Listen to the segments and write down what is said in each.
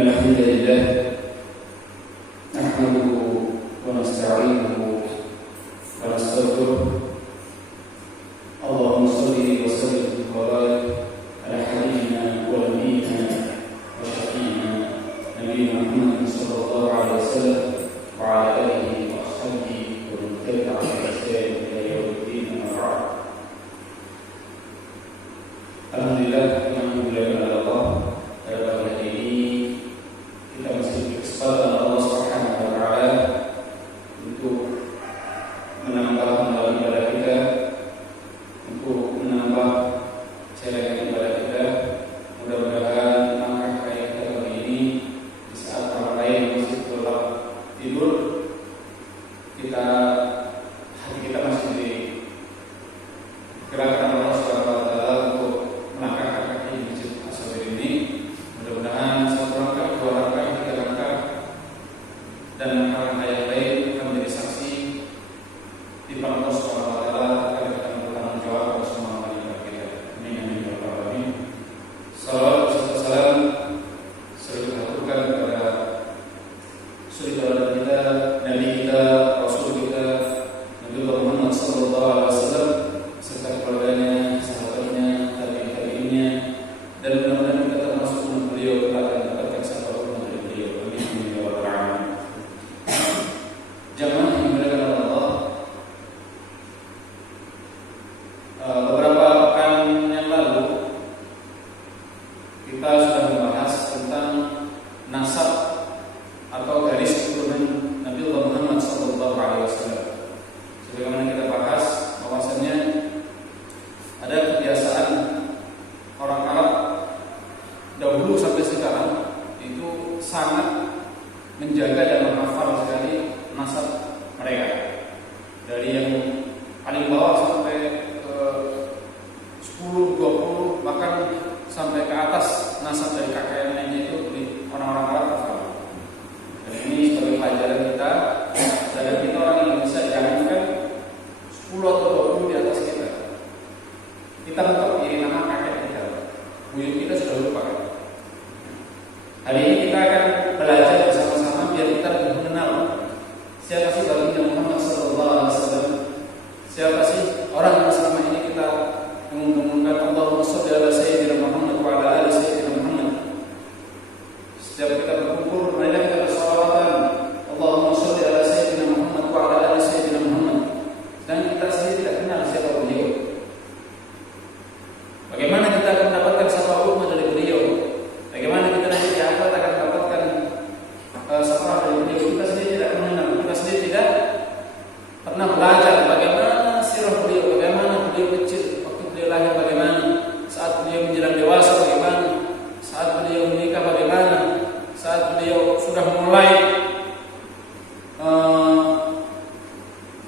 الحمد لله نحمده ونستعينه ونستغفره. اللهم صل وسلم وبارك على حبيبنا ونبينا وشفيعنا نبينا محمد صلى الله عليه وسلم وعلى آله وأصحابه ومن تبعهم بإحسان إلى يوم الدين. أما بعد. Alhamdulillah yang dimuliakan oleh Allah, pada hari ini kita masih berkesempatan Allah Subhanahu wa taala untuk menambah ibadah kita, untuk menambah celengan ibadah kita. Mudah-mudahan langkah kaya kita kali ini di saat orang lain masih telah tidur, hati kita masih digerakkan Allah Subhanahu wa taala untuk melangkahkan kaki di masjid As-Sabir ini. Mudah-mudahan satu langkah, dua langkah, tiga langkah, dan langkah yang lain akan menjadi saksi di depan Allah Subhanahu wa taala agar kita bertanggung jawab atas semua amal ibadah kita. Amin amin ya rabbal alamin. Salawat serta salam selalu kita aturkan kepada suri tauladan kita, Nabi kita, Rasul kita, Nabi Muhammad sallallahu alaihi wasallam, serta keluarganya, sahabatnya, tabi'in-tabi'innya, dan mudah-mudahan kita termasuk umat beliau kelak dan mendapatkan syafaat dari beliau. Amin amin ya rabbal alamin. Jamaah yang dimuliakan oleh Allah, beberapa pekan yang lalu kita sudah membahas tentang nasab atau garis keturunan Nabi Muhammad sallallahu alaihi wasallam. Sebagaimana kita bahas bahwasanya ada kebiasaan orang Arab dahulu sampai sekarang itu sangat menjaga dan menghafal sekali nasab mereka, dari yang paling bawah sampai ke 10, 20, bahkan sampai ke atas nasab dari kakek neneknya itu di orang-orang Arab hafal. Dan ini sebagai pelajaran kita, dan kita orang Indonesia jangankan 10 atau 20 di atas kita tetap iri nama kakek kita, buyut kita sudah lupa. Hari ini kita akan belajar bersama-sama biar kita lebih mengenal siapa sih baginda Muhammad sallallahu alaihi wasallam, siapa sih orang yang selama ini kita mengumumkan Allahumma shalli ala sayyidina Muhammad wa ala ali sayyidina Muhammad. Setiap kita berkumpul, marilah kita bersalawatan Allahumma shalli ala sayyidina Muhammad wa ala ali sayyidina Muhammad. Dan kita sendiri tidak kenal siapa beliau. Bagaimana kita akan mendapatkan syafaat dari beliau? Bagaimana kita nanti di akhirat akan mendapatkan syafaat dari beliau? Kita sendiri tidak mengenal, kita sendiri tidak pernah belajar bagaimana sirah beliau, bagaimana beliau kecil waktu beliau lahir, bagaimana saat beliau menjelang dewasa, bagaimana saat beliau menikah, bagaimana saat beliau sudah mulai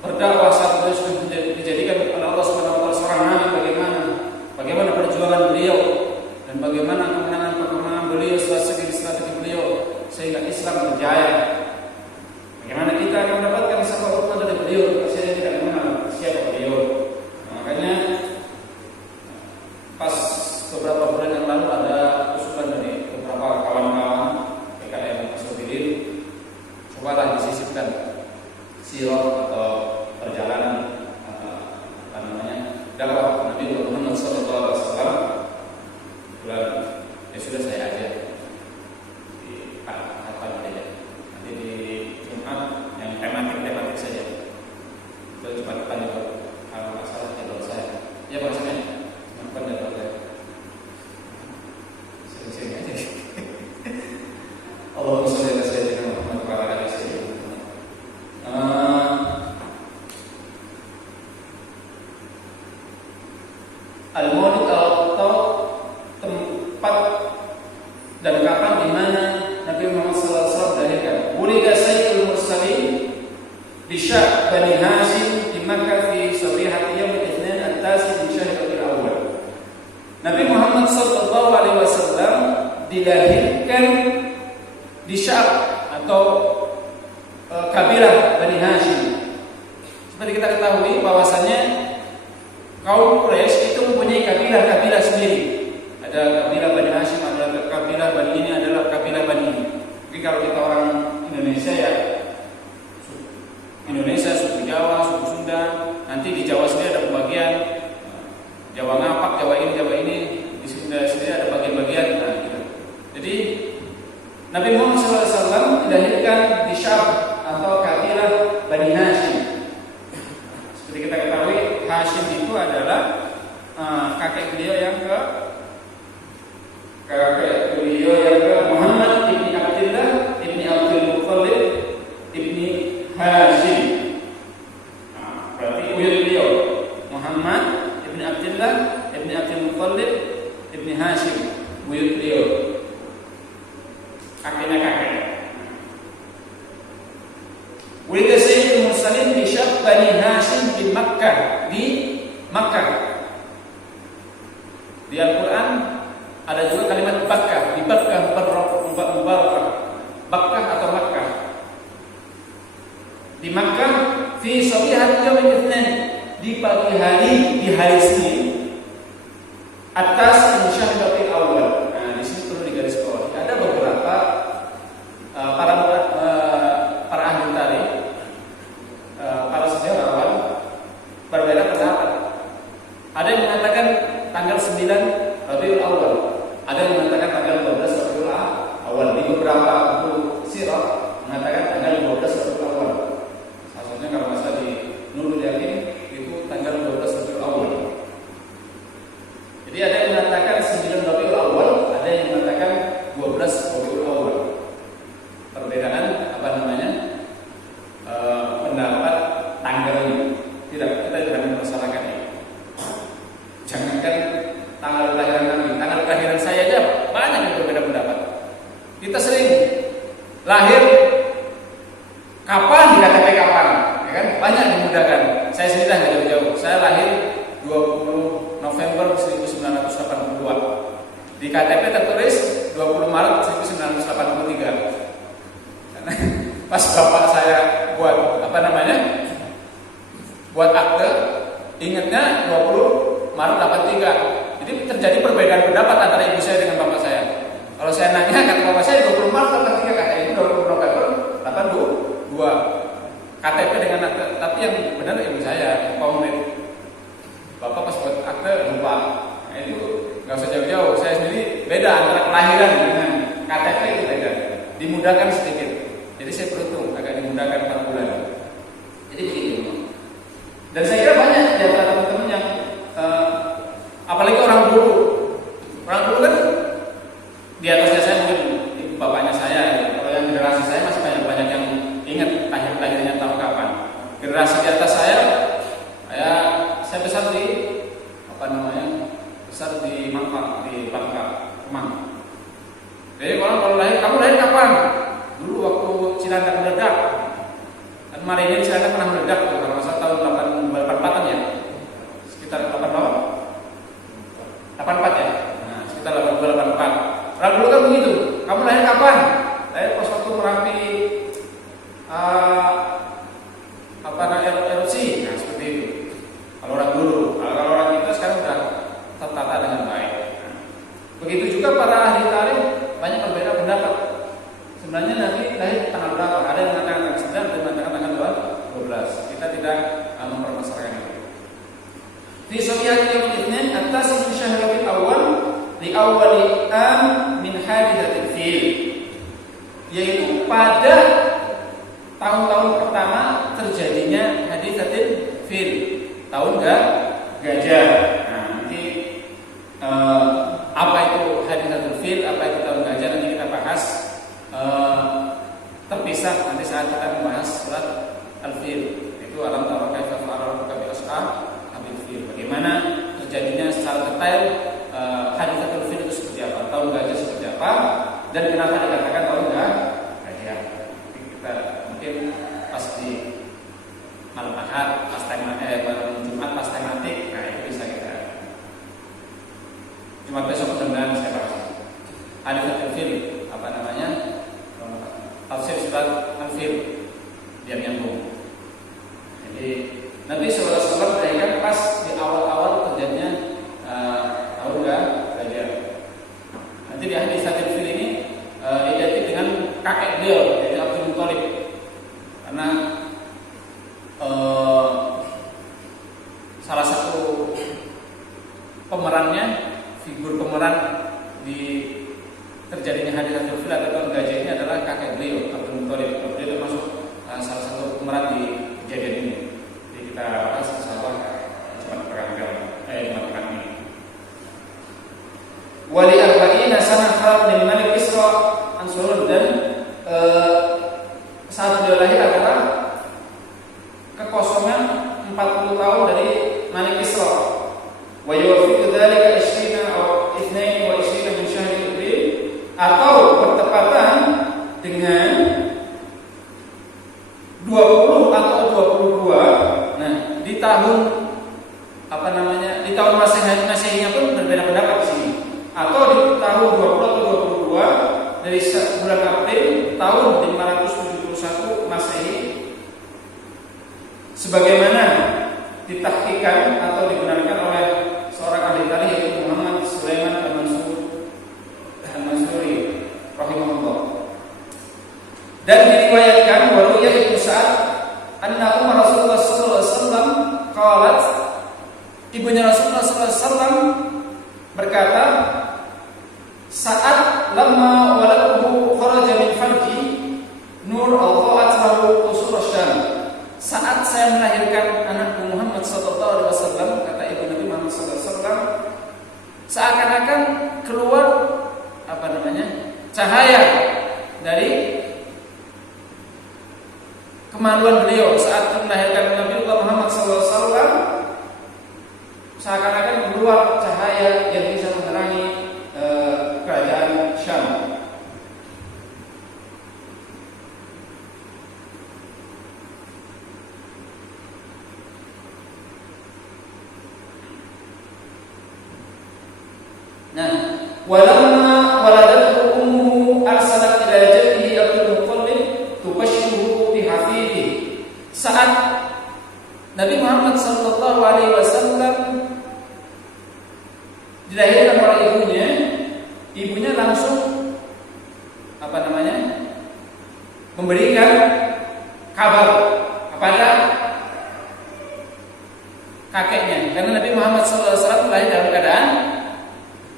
berdakwah, saat beliau sudah dijadikan oleh Allah Subhanahu wa taala seorang nabi, bagaimana perjuangan beliau dan bagaimana kemenangan beliau, strategi beliau sehingga Islam berjaya. Bagaimana kita akan mendapatkan syafaat dari beliau saya tidak mengenal siapa beliau. Makanya pas beberapa bulan yang lalu ada usulan dari beberapa kawan-kawan PKM As-Sabirin, cobalah disisipkan sirah atau perjalanan dakwah Nabi Muhammad sallallahu alaihi wasallam. Bulan ya sudah saya ajar di apa saja. Nanti di Jumat yang tematik saja. Itu cuma depan kalau nggak salah jadwal saya. Ya maksudnya depan jadwal saya. Sering-sering aja. Allahumma shalli ala sayyidina Muhammad wa ala ali sayyidina Muhammad. Al-Maulid atau tempat dan kapan di mana Nabi Muhammad SAW dilahirkan. Wulida Sayyidul Mursalin di Syah Bani Hashim di Makkah fi Sabihati Yaum Itsnain at-Tasi min Syahr Rabiul Awwal. Nabi Muhammad SAW dilahirkan di Syah atau kabilah Bani Hashim. Seperti kita ketahui bahwasanya kaum Quraisy itu mempunyai kabilah-kabilah sendiri. Ada kabilah Bani Hashim, ada kabilah Bani ini, adalah kabilah Bani ini. Tapi kalau kita orang Indonesia ya, Indonesia, suku Jawa, suku Sunda, nanti di Jawa sendiri ada pembagian Jawa Ngapak, Jawa ini, di Sunda sendiri ada bagian-bagian. Nah, gitu. Jadi Nabi Muhammad SAW dilahirkan di Syam atau kabilah Bani Hashim. Seperti kita ketahui, Hashim itu adalah kakek beliau yang ke Muhammad ibni Abdullah ibni Abdul Muttalib ibni Hashim. Berarti buyut beliau Muhammad ibni Abdullah ibni Abdul Muttalib ibni Hashim, buyut beliau, kakeknya kakek. Wulida Sayyidul Mursalin di Syab Bani Hashim di Makkah, di Makkah. Di Al-Quran ada juga kalimat Bakkah, di Bakkah Mubarakah, Bakkah atau Makkah. Di Makkah, fi sabihat yaumil Itsnain, di pagi hari, di hari Senin, atas Syahratul Awal. Nah, di sini perlu digarisbawahi. Ada beberapa para ahli tarikh, para sejarawan berbeda pendapat. Ada yang mengatakan tanggal 9 Rabiul Awal, ada yang mengatakan tanggal 12 Rabiul Awal. Di beberapa buku sirah mengatakan tanggal 12 Rabiul Awal. Salah satunya kalau masalah di Nurul Yakin itu tanggal 12 Rabiul Awal. Jadi ada yang mengatakan 9 Rabiul Awal, ada yang mengatakan 12 Rabiul Awal. Perbedaan pendapat tanggal ini. Tidak, kita tidak mempermasalahkan ini. Jangankan tanggal kelahiran Nabi, tanggal kelahiran saya aja banyak yang berbeda pendapat. Kita sering lahir kapan, di KTP kapan, ya kan? Banyak dimudahkan. Saya sendiri nggak jauh-jauh. Saya lahir 20 November 1982. Di KTP tertulis 20 Maret 1983. Karena pas bapak saya buat buat akte, ingatnya 20 Maret 83. Jadi terjadi perbedaan pendapat antara ibu saya dengan bapak saya. Kalau saya nanya, kata bapak saya 20 Maret 83, kata ibu 20 November 82. KTP dengan akte, tapi yang benar ibu saya, yang komplit. Bapak pas buat akte lupa. Nah, itu nggak usah jauh-jauh. Saya sendiri beda antara kelahiran dengan KTP, itu beda. Dimudahkan sedikit. Jadi saya beruntung agak dimudahkan 4 bulan. Jadi begitu. Dan saya kira banyak di antara teman-teman yang apalagi orang dulu kan di atasnya saya, mungkin ibu bapaknya saya. Kalau yang generasi saya masih banyak yang ingat lahirnya tahun kapan. Generasi di atas saya besar di besar di Mangkak, di Bangka, Kemang. Jadi orang kalau lahir, kamu lahir kapan? Dulu waktu Cilandak meledak. Kan kemarin ini Cilandak pernah meledak tuh, kalau masa tahun 84-an ya. Sekitar 84 ya. Nah, sekitar 82-84. Orang dulu kan begitu. Kamu lahir kapan? Lahir pas waktu Merapi erupsi. Nah, seperti itu. Kalau orang dulu, kalau orang kita sekarang sudah tertata dengan baik. Nah, begitu juga para ahli tarikh banyak berbeda pendapat. Sebenarnya nanti lahir tanggal berapa? Ada yang mengatakan tanggal 9, ada yang mengatakan tanggal 12. Kita tidak mempermasalahkan itu. Fi sabihatil yaumil Itsnain atas Syahratul Awal di awali min hadisatil fil, yaitu pada tahun-tahun pertama terjadinya hadisatil fil, tahun gajah. Nah, nanti apa itu hadisatul fil, apa itu tahun gajah, nanti kita bahas terpisah nanti saat kita membahas surat Al-Fil. Itu alam tara kaifa fa'ala rabbuka bi ashabil fil. Bagaimana terjadinya secara detail hadisatul fil itu seperti apa, tahun gajah seperti apa, dan kenapa dikatakan tahun gajah. Kita mungkin pas di malam Ahad, pas malam Jumat, pas tematik, nah itu bisa kita. Jumat besok mudah-mudahan saya bahas hadisatul fil, tafsir surat Al-Fil, biar nyambung. Jadi Nabi SAW melahirkan pas di awal-awal terjadinya tahun gajah. pemerannya, figur pemeran di terjadinya hadis fil atau gajah ini adalah kakek beliau Abdul Muthalib. Beliau termasuk salah satu pemeran di kejadian ini. Jadi kita bahas insyaallah Jumat ini. Wali arba'ina sanah min Malik Isra Ansur, dan saat beliau lahir adalah kekosongan 40 tahun dari Malik Isra. Wa yuwafiqu dzalika 20 atau 22 min syahr April, atau bertepatan dengan 20 atau 22. Nah, di tahun di tahun Masehinya pun berbeda pendapat di sini. Atau di tahun 20 atau 22 dari bulan April tahun 571 Masehi, sebagaimana ditahqiqkan atau digunakan oleh seorang ahli tarikh yaitu Muhammad Sulaiman Al-Mansuri rahimahullah. Dan diriwayatkan waruya Ibnu Sa'ad anna Umar Rasulullah sallallahu alaihi wasallam qalat, ibunya Rasulullah sallallahu alaihi wasallam berkata, saat lama waladuhu kharaja min farji nur al-qa'at lahu qusur Syam. Saat saya melahirkan anakku Muhammad sallallahu alaihi wasallam, kata ibu Nabi Muhammad sallallahu alaihi wasallam, seakan-akan keluar cahaya dari kemaluan beliau saat melahirkan Nabi Muhammad sallallahu alaihi wasallam. Seakan-akan keluar cahaya yang bisa menerangi kerajaan Syam. Nah, walamma waladatu ummuhu arsalat ila jaddihi Abdul Muthalib tubashshiruhu bihafidhi. Saat Nabi Muhammad sallallahu alaihi wasallam dilahirkan oleh ibunya langsung memberikan kabar kepada kakeknya, karena Nabi Muhammad SAW lahir dalam keadaan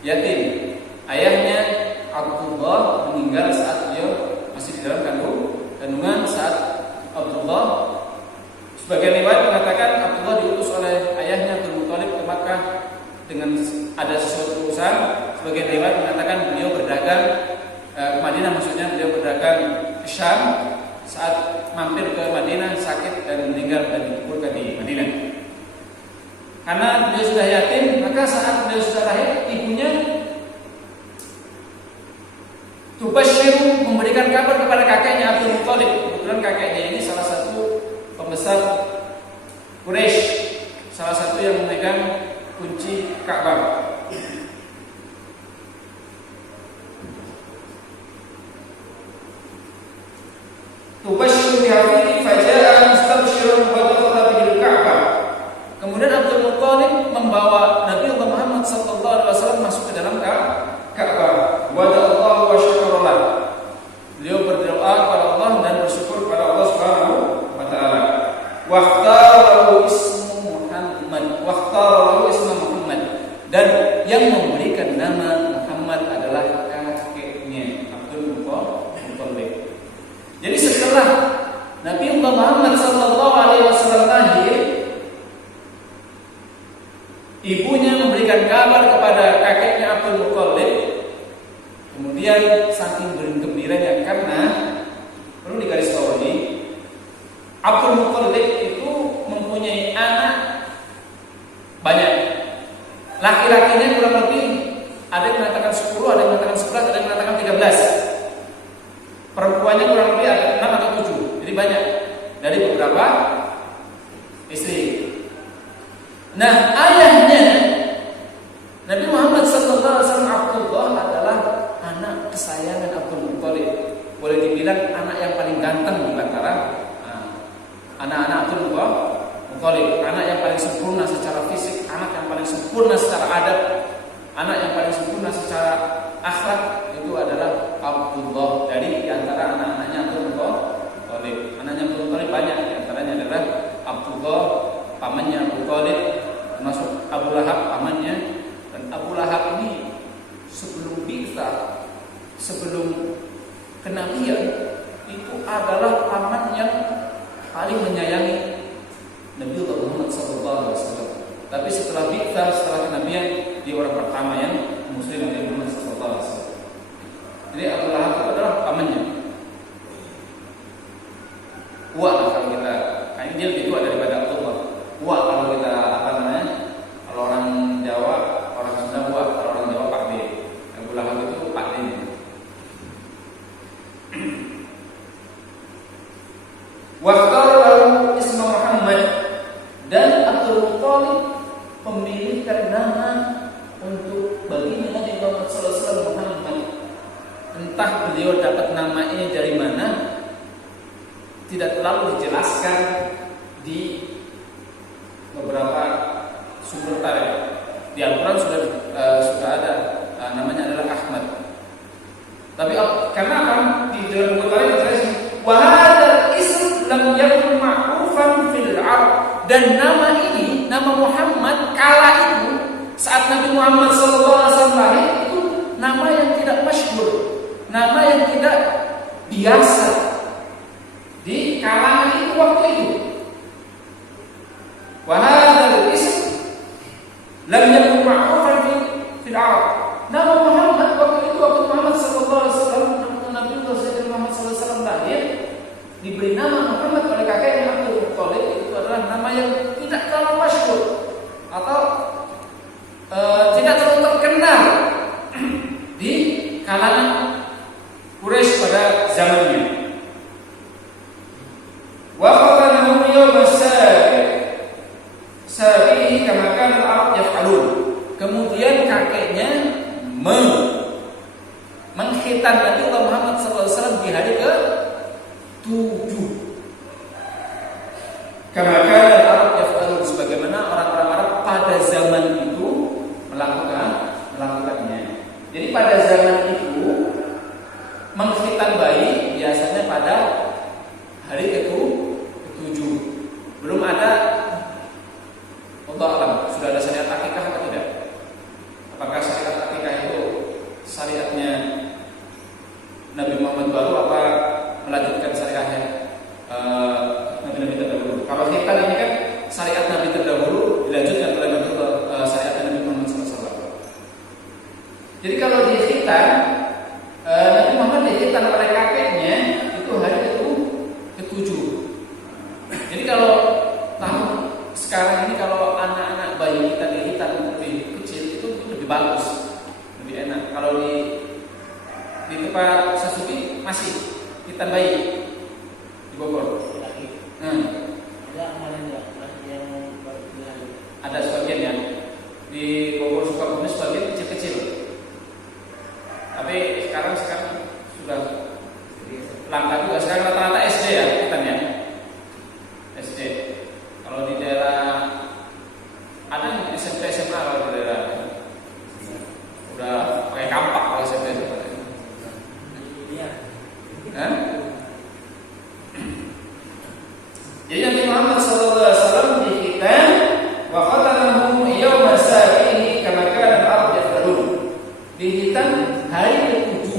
yatim. Ayahnya Abdullah meninggal saat beliau masih di dalam kandungan saat Abdullah. Sebagian riwayat mengatakan Abdullah diutus oleh ayahnya Abdul Muthalib ke Makkah dengan ada sesuatu urusan. Sebagian riwayat mengatakan beliau berdagang ke Madinah, maksudnya beliau berdagang ke Syam. Saat mampir ke Madinah sakit dan meninggal dan dikuburkan di Madinah. Karena beliau sudah yatim, maka saat beliau sudah lahir, ibunya tubasyiru, memberikan kabar kepada kakeknya Abdul Muthalib. Kebetulan kakeknya ini salah satu pembesar Quraisy, salah satu yang memegang kunci Ka'bah. Tubasyiru bihafidhi faja'a mustabsyirun wa dakhala bil Ka'bah. Kemudian Abdul Muthalib membawa Nabi Muhammad sallallahu alaihi wasallam masuk ke dalam Ka'bah. Wa da'allahu wa syakara. Beliau berdoa kepada Allah dan bersyukur kepada Allah Subhanahu wa taala. Wa ikhtara ismu Muhammad. Dan yang memberikan nama Muhammad adalah kakeknya Abdul Muthalib. Jadi setelah Nabi Muhammad sallallahu alaihi wasallam lahir, ibunya memberikan kabar kepada kakeknya Abdul Muthalib. Kemudian saking bergembiranya, karena perlu digarisbawahi, Abdul Muthalib itu mempunyai anak banyak. Laki-lakinya kurang lebih ada yang mengatakan 10, ada yang mengatakan 11, ada yang mengatakan 13. Perempuannya kurang lebih ada 6 atau 7. Jadi banyak dari beberapa istri. Nah, ayahnya Nabi Muhammad SAW Abdullah adalah anak kesayangan Abdul Muthalib. Boleh dibilang anak yang paling ganteng di antara anak-anak Abdul Muthalib, anak yang paling sempurna secara fisik, anak yang paling sempurna secara adab, anak yang paling sempurna secara akhlak, itu adalah Abdullah. Dari antara anak-anaknya Abdul Muthalib. Anaknya Abdul Muthalib banyak, di antaranya adalah Abdullah, pamannya Abu Thalib, termasuk Abu Lahab, pamannya sudah ada, namanya adalah Ahmad. Tapi karena apa? Di dalam buku lain tertulis wa hadzal ism lam yakun ma'rufan fil Arab, dan nama ini, nama Muhammad kala itu saat Nabi Muhammad SAW lahir itu nama yang tidak masyhur, nama yang tidak biasa di kalangan itu waktu itu. Wa hadzal ism lam yakun ma'rufan fil Arab. Nama Muhammad waktu Muhammad sallallahu alaihi wasallam, Nabi Muhammad sallallahu alaihi wasallam lahir, diberi nama Muhammad oleh kakeknya Abdul Muthalib, itu adalah nama yang tidak terlalu masyhur atau tidak terlalu terkenal di kalangan Quraisy pada zamannya. Wa qatanahu yawm as-sabi kama kana al-Arab yaf'alun. Kemudian kakeknya mengkhitan Nabi Muhammad SAW di hari ke-7. Kama kana al-Arab yaf'alun, sebagaimana orang-orang Arab pada zaman itu melakukannya. Jadi pada zaman itu mengkhitan bayi biasanya pada hari ke-7. Belum ada, Allah alam, sudah ada syariat akikah atau tidak? Apakah syariat akikah itu syariatnya Nabi Muhammad baru apa melanjutkan syariatnya Nabi-Nabi terdahulu? Kalau khitan ini kan syariat Nabi terdahulu dilanjutkan oleh syariat Nabi Muhammad SAW. Jadi kalau di khitan, Nabi Muhammad dikhitan oleh kakeknya itu hari ke-7. Jadi kalau tahun sekarang ini kalau anak-anak bayi kita dikhitan lebih kecil itu lebih bagus, lebih enak. Kalau di tempat Sasubi masih khitan bayi di Bogor. Ada amalan yang ada sebagian ya di Bogor, Sukabumi sebagian kecil-kecil. Tapi sekarang sudah langka juga. Sekarang rata-rata SD ya khitannya. SD. Kalau di daerah ada SMP SMA, kalau di daerah udah pakai kampak kalau SMP SMA. Jadi Nabi Muhammad SAW dikhitan wa qatanahu yawm as-sabi'i kama kana al-Arab yaf'alun. Dikhitan hari ke-7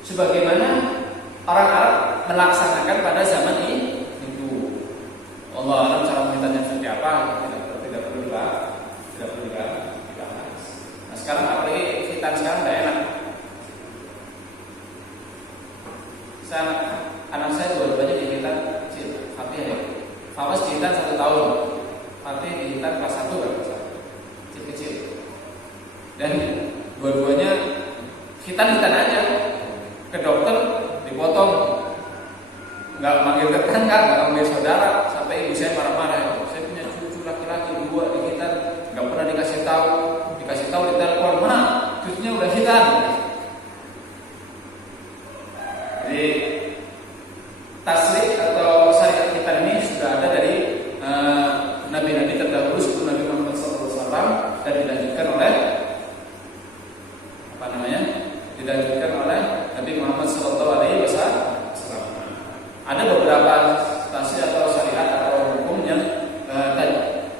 sebagaimana orang Arab melaksanakan pada zaman itu. Allah alam cara menghitannya seperti apa, tidak perlu dibahas. Nah, sekarang apalagi khitan sekarang tidak enak. Anak saya dua-duanya dihitan kecil. Fatih ya, Fawas dihitan 1 tahun, Fatih dihitan kelas 1 kan, kecil-kecil. Dan dua-duanya khitan aja, ke dokter dipotong, nggak manggil tetangga, nggak manggil saudara, sampai ibu saya marah-marah. Saya punya cucu laki-laki 2 dihitan, nggak pernah dikasih tahu di telepon, mana cucunya udah hitan. Jadi tasrik atau syariat khitan ini sudah ada dari nabi-nabi terdahulu sebelum Nabi Muhammad SAW dan dilanjutkan oleh Nabi Muhammad SAW. Ada beberapa stasi atau syariat atau hukum yang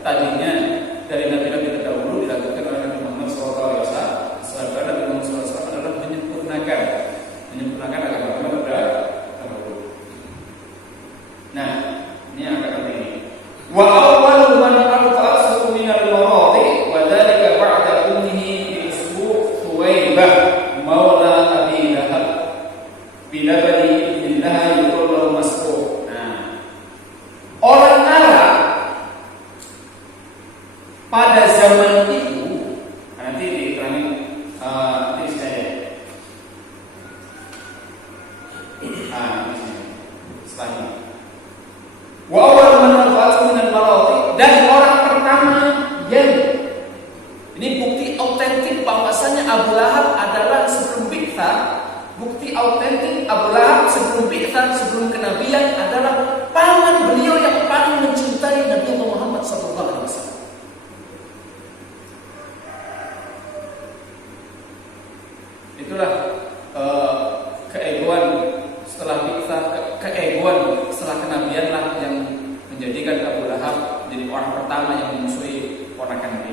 tadinya dari nabi-nabi terdahulu dilakukan oleh Nabi Muhammad SAW. Karena Nabi Muhammad SAW adalah menyempurnakan agama terdahulu. Nah, ini yang akan penting. Wa awwalu man al-ta'assu min al-maradi wa dhalika ba'da ummihi bi usbu' Thuwaybah maula Abi Lahab bila bani ibnillah yuqalu Mas'ud. Nah, orang Arab pada zaman itu nanti diterangin nanti saya selanjutnya. Wa awal man al-ta'assu min al-maradi, dan orang pertama yang ini bukti autentik bahwasanya Abu Lahab adalah sebelum bi'tsah. Bukti autentik Abu Lahab sebelum bi'tsah, sebelum kenabian adalah paman beliau yang paling mencintai Nabi Muhammad SAW. Itulah keegoan setelah keegoan setelah kenabian lah yang menjadikan Abu Lahab menjadi orang pertama yang memusuhi ponakan Nabi.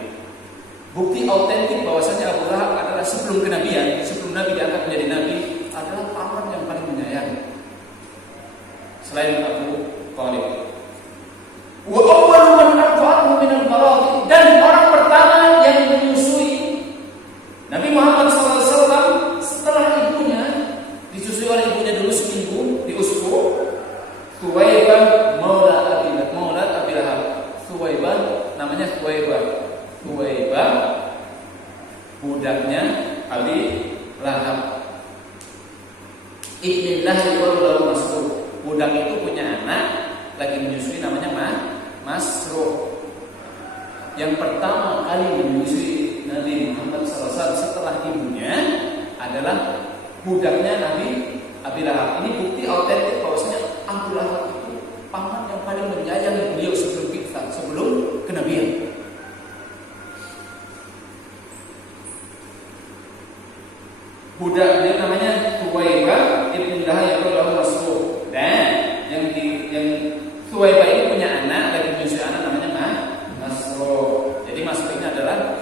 Bukti autentik bahwasanya Abu Lahab adalah sebelum kenabian, sebelum Nabi diangkat menjadi Nabi, adalah paman yang paling menyayang selain Abu Thalib. Wa awwalu man aqta'ahu min al-baradhi, dan orang pertama yang menyusui Nabi Muhammad SAW setelah ibunya, disusui oleh ibunya dulu seminggu di Usfu, Thuwaibah maula Abi Lahab. Thuwaibah namanya Thuwaibah budaknya Abi Lahab. Ibnillah yuqalu Masruh. Budak itu punya anak lagi menyusui namanya Masruh. Yang pertama kali menyusui Nabi Muhammad SAW setelah ibunya adalah budaknya Nabi Abi Lahab. Ini bukti autentik bahwasanya Abu Lahab itu paman yang paling menyayangi beliau sebelum kita, sebelum kenabian. Budak dia namanya Thuwaibah ibnillah yuqalu Masruh. Dan yang Thuwaibah ini punya anak, lagi menyusui anak namanya Masruh. Jadi Masruh ini adalah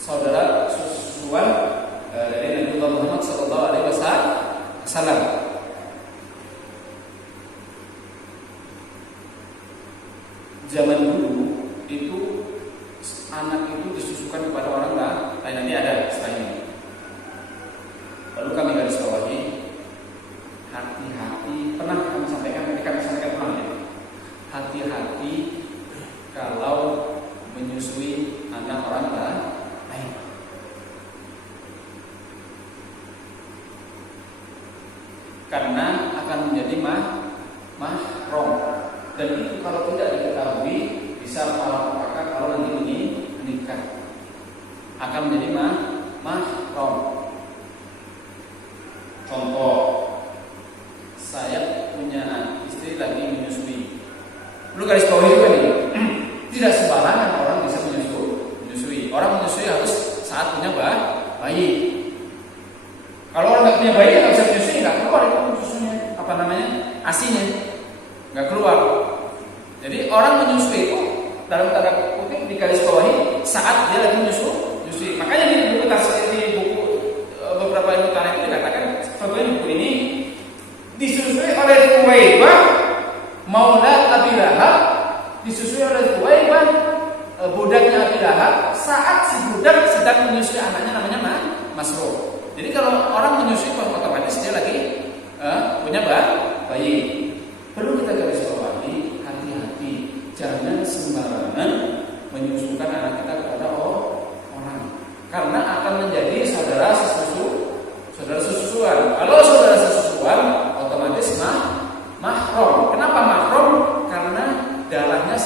saudara susuan dari Nabi Muhammad SAW. Zaman dulu itu anak itu disusukan kepada orang lain, nanti ada selain ini. Lalu kami garis bawahi, hati-hati, pernah kami sampaikan ulang ya. Hati-hati kalau menyusui anak orang lain. Karena akan menjadi mahram, dan itu kalau tidak diketahui bisa malapetaka kalau nanti menikah akan menjadi mahram. Contoh, saya punya istri lagi menyusui. Perlu garis bawahi juga nih, tidak sembarangan orang bisa menyusui. Orang menyusui harus saat punya bayi. Kalau orang nggak punya bayi nggak bisa menyusui, nggak keluar itu susunya, asinya nggak keluar. Jadi orang menyusui itu dalam tanda kutip di garis bawahi saat dia lagi menyusui. Makanya di buku beberapa ilmu tanah itu dikatakan contohnya buku ini disusui oleh Thuwaibah maula Abi Lahab, disusui oleh Thuwaibah budaknya Abi Lahab saat si budak sedang menyusui anaknya namanya Masruh. Jadi kalau orang menyusui otomatis dia lagi punya bayi. Perlu kita garis bawahi, hati-hati, jangan sembarangan menyusukan anak kita kepada orang, karena akan menjadi saudara sesusuan. Kalau saudara sesusuan, otomatis mahram. Kenapa mahram? Karena darahnya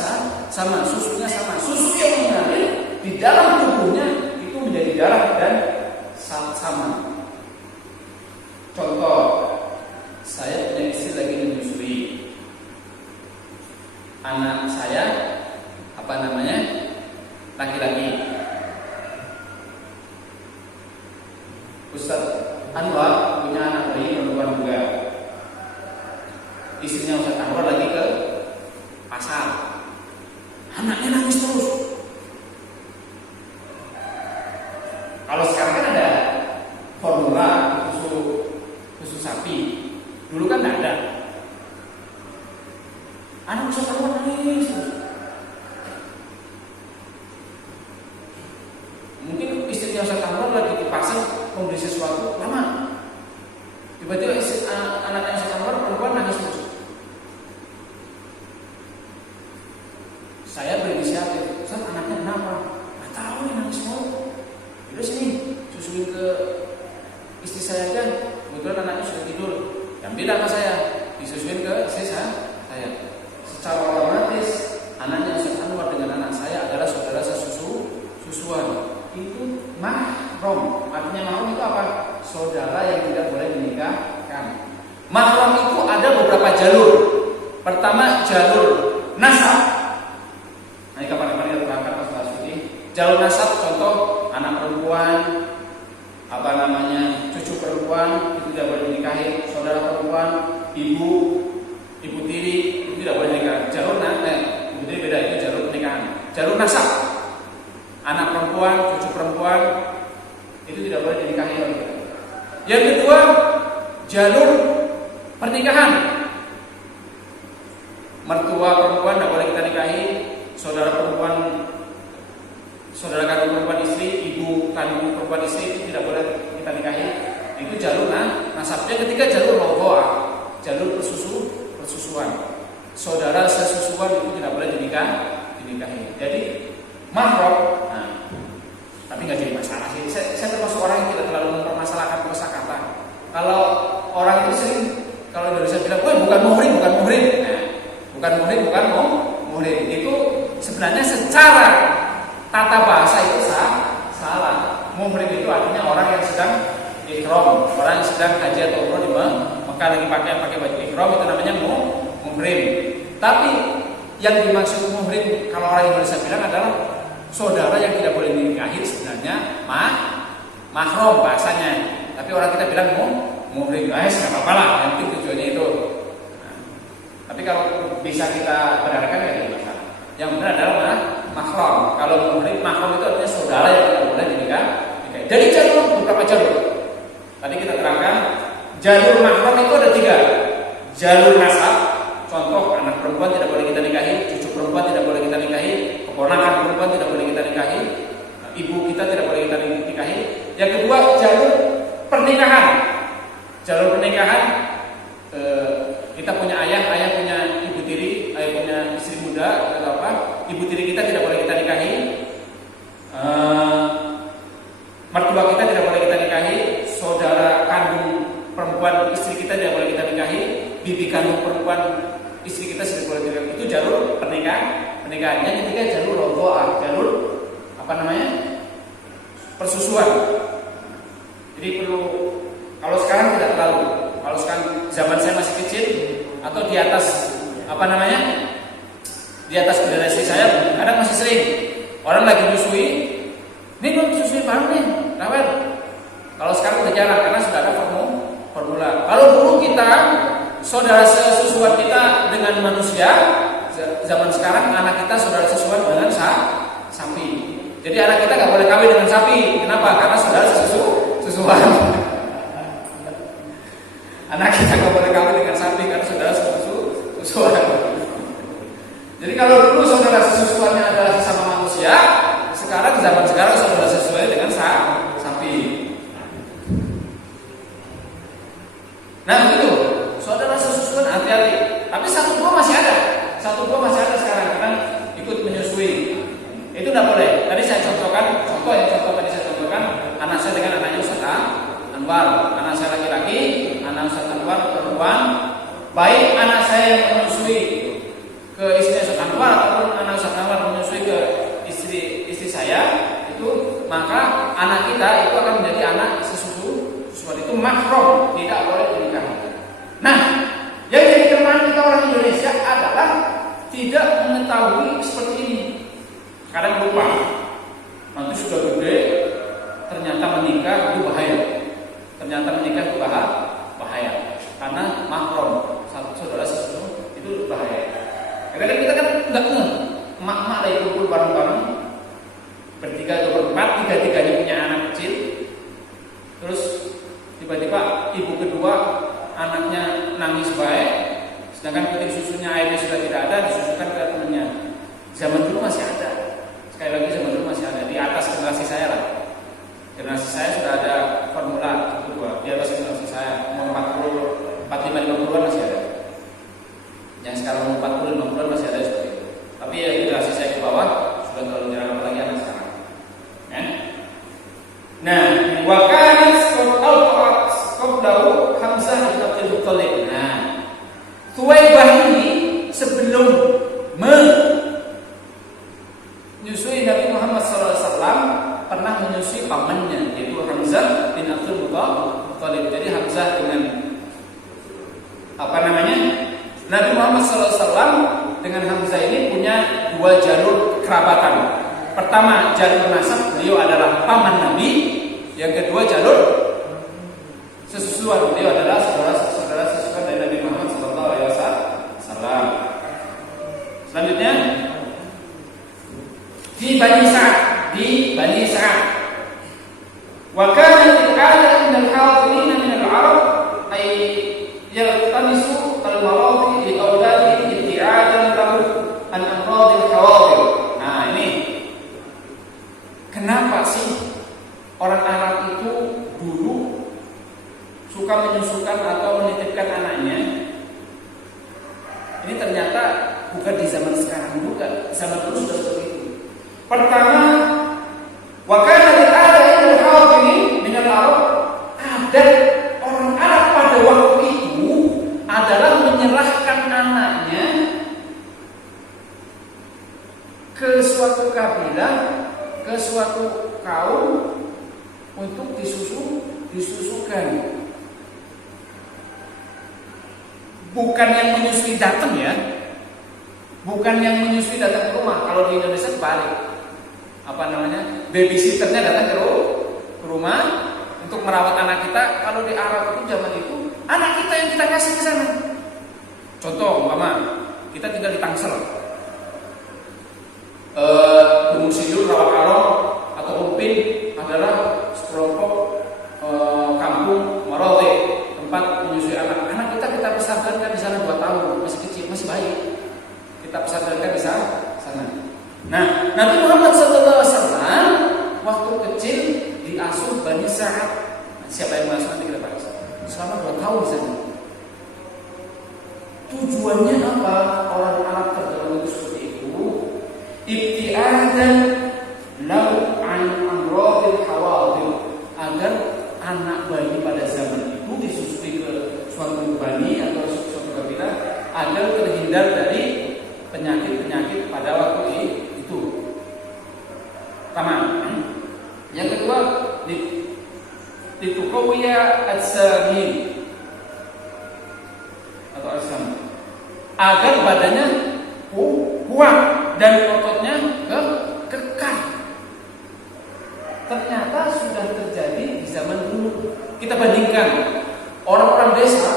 sama, susunya sama. Susu yang mengalir di dalam tubuhnya itu menjadi darah dan sama. Contoh, saya punya istri lagi menyusui. Anak saya laki-laki. Ustaz Anwar punya anak bayi perempuan juga. Istrinya Ustaz Anwar lagi ke pasar. Anaknya nangis terus. Kalau sekarang kan ada formula susu sapi. Dulu kan tidak ada. Anak Ustaz Anwar nangis terus. Mungkin istrinya Ustaz Anwar lagi di pasar membeli sesuatu lama. Tiba-tiba anaknya Ustaz Anwar perempuan nangis terus. Saya berinisiatif, Ustaz anaknya kenapa? Nggak tahu nih nangis mulu. Udah sini susuin ke istri saya aja. Kebetulan anaknya sudah tidur. Yang beda sama saya, disusuin ke istri saya. Secara otomatis anaknya Ustaz Anwar dengan anak saya adalah saudara sesusuan. Itu mahram. Artinya mahram itu apa? Saudara yang tidak boleh dinikahkan. Mahram itu ada beberapa jalur. Pertama jalur nasab. Nah, kapan-kapan kita terangkan masalah ini. Jalur nasab contoh anak perempuan cucu perempuan itu tidak boleh dinikahi, saudara perempuan, ibu tiri itu tidak boleh dinikahi. Ibu tiri beda, itu jalur pernikahan. Jalur nasab, anak perempuan, cucu perempuan itu tidak boleh dinikahi. Yang kedua, jalur pernikahan. Mertua perempuan tidak boleh kita nikahi, saudara kandung perempuan istri, ibu kandung perempuan istri itu tidak boleh kita nikahi. Itu jalur nasabnya. Ketiga, jalur rodho'ah, jalur persusuan. Saudara sesusuan itu tidak boleh dinikahi. Jadi mahram. Tapi nggak jadi masalah sih. Saya termasuk orang yang tidak terlalu mempermasalahkan kosakata. Kalau orang itu sering, kalau Indonesia bilang, bukan muhrim. Bukan muhrim. Itu sebenarnya secara tata bahasa itu salah. Muhrim itu artinya orang yang sedang ihram, orang yang sedang haji atau umroh di Mekah lagi pakai baju ihram, itu namanya muhrim. Tapi yang dimaksud muhrim kalau orang Indonesia bilang adalah saudara yang tidak boleh dinikahi, sebenarnya mahram bahasanya. Tapi orang kita bilang muhrim. Nggak apa-apa lah, yang penting tujuannya itu. Tapi kalau bisa kita benarkan ya tidak masalah. Yang benar adalah mahram. Kalau mahram itu artinya saudara yang tidak boleh dinikahi. Jadi beberapa jalur. Tadi kita terangkan jalur mahram itu ada 3. Jalur nasab, contoh anak perempuan tidak boleh kita nikahi, cucu perempuan tidak boleh kita nikahi, keponakan perempuan tidak boleh kita nikahi, ibu kita tidak boleh kita nikahi. Yang kedua, jalur pernikahan. Jalur pernikahan, kita punya ayah punya ibu tiri, ayah punya istri muda atau apa, ibu tiri kita tidak boleh kita nikahi, mertua kita tidak boleh kita nikahi, saudara kandung perempuan istri kita tidak boleh kita nikahi, bibi kandung perempuan istri kita tidak boleh nikahi. Itu jalur pernikahan. Yang ketiga, jalur rodho'ah, jalur persusuan. Jadi perlu, kalau sekarang tidak terlalu. Kalau sekarang zaman saya masih kecil atau di atas di atas generasi saya, kadang masih sering orang lagi menyusui, ini belum susui bareng nih, Rawel. Kalau sekarang udah jarang karena sudah ada formula. Kalau dulu kita saudara sesusuan kita dengan manusia, zaman sekarang anak kita saudara sesusuan dengan sapi. Jadi anak kita nggak boleh kawin dengan sapi. Kenapa? Karena saudara sesusuan. Anak kita nggak boleh kawin dengan sapi karena saudara sesusuan. Jadi kalau dulu saudara sesusuannya adalah sesama manusia, sekarang zaman sekarang saudara sesusuannya dengan sapi. Nah begitu, saudara sesusuan hati-hati. Tapi satu dua masih ada sekarang kan ikut menyusui. Itu tidak boleh. Tadi saya contohkan, anak saya dengan anaknya Ustaz Anwar, anak saya laki-laki, anak Ustaz Anwar perempuan. Baik anak saya yang menyusui ke istri Ustaz Anwar ataupun anak Ustaz Anwar menyusui ke istri saya, itu maka anak kita itu akan menjadi anak sesuatu itu mahram, tidak boleh dinikahi. Nah, yang jadi kelemahan kita orang Indonesia adalah tidak mengetahui seperti ini. Kadang lupa, nanti sudah gede, ternyata menikah itu bahaya. Karena mahram, saudara sesuatu itu bahaya. Kadang kita kan nggak emak-emak lagi kumpul bareng-bareng, bertiga atau berempat, tiga-tiganya punya anak kecil, terus tiba-tiba ibu kedua anaknya nangis baik, sedangkan ketik susunya airnya sudah tidak ada, disusukan ke temannya. Zaman dulu masih ada. Sekali lagi zaman dulu masih ada. Di atas generasi saya lah. Generasi saya sudah ada formula kedua. Di atas generasi saya umur 40, 45, 50-an masih ada. Yang sekarang umur 40, 50-an masih ada seperti itu. Tapi ya generasi saya ke bawah sudah terlalu jarang, apalagi anak sekarang. Ya? Nah, wa kana qablahu Hamzah bin Abdul Muthalib. Nah, Thuwaibah ini sebelum menyusui Nabi Muhammad SAW pernah menyusui pamannya, yaitu Hamzah bin Abdul Muthalib. Jadi Hamzah dengan Nabi Muhammad SAW dengan Hamzah ini punya dua jalur kerabatan. Pertama, jalur nasab, beliau adalah paman Nabi. Yang kedua, jalur Wa kanat al-'ada 'inda al-hadirin min al-'arab ay yaltamisu al-maradi li awladi ibti'adan lahu an amrad al-hawadir. Nah, ini kenapa sih orang Arab itu dulu suka menyusukan atau menitipkan anaknya? Ini ternyata bukan di zaman sekarang juga, zaman dulu sudah seperti itu. Pertama, wa kana al-'ada 'inda al-hadirin min al-'arab, adat orang Arab pada waktu itu adalah menyerahkan anaknya ke suatu kabilah, ke suatu kaum untuk disusukan. Bukan yang menyusui datang ya, bukan yang menyusui datang ke rumah. Kalau di Indonesia balik, babysitternya datang ke rumah untuk merawat anak kita. Kalau di Arab itu zaman itu anak kita yang kita kasih ke sana. Contoh, kita tinggal di Tangsel, Gunung Sindur, Rawakarong atau Upin adalah sekelompok kampung Merauke, tempat menyusui anak. Anak kita pesantrenkan di sana 2 tahun, masih kecil, masih bayi. Kita pesantrenkan di sana. Nah, Nabi Muhammad SAW waktu kecil diasuh Bani Sa'ad. Siapa yang mengasuh nanti kita bahas. Selama 2 tahun di sana. Tujuannya apa? Orang Arab tertentu seperti itu, ibti'adan lau an amradil hawadir, agar anak bayi pada zaman itu disusui ke suatu bani atau suatu kabilah agar terhindar dari penyakit-penyakit pada waktu itu. Pertama. Yang kedua, dituqawiyya as-samin atau asam, agar badannya kuat dan ototnya kekar. Ternyata sudah terjadi di zaman dulu. Kita bandingkan orang-orang desa,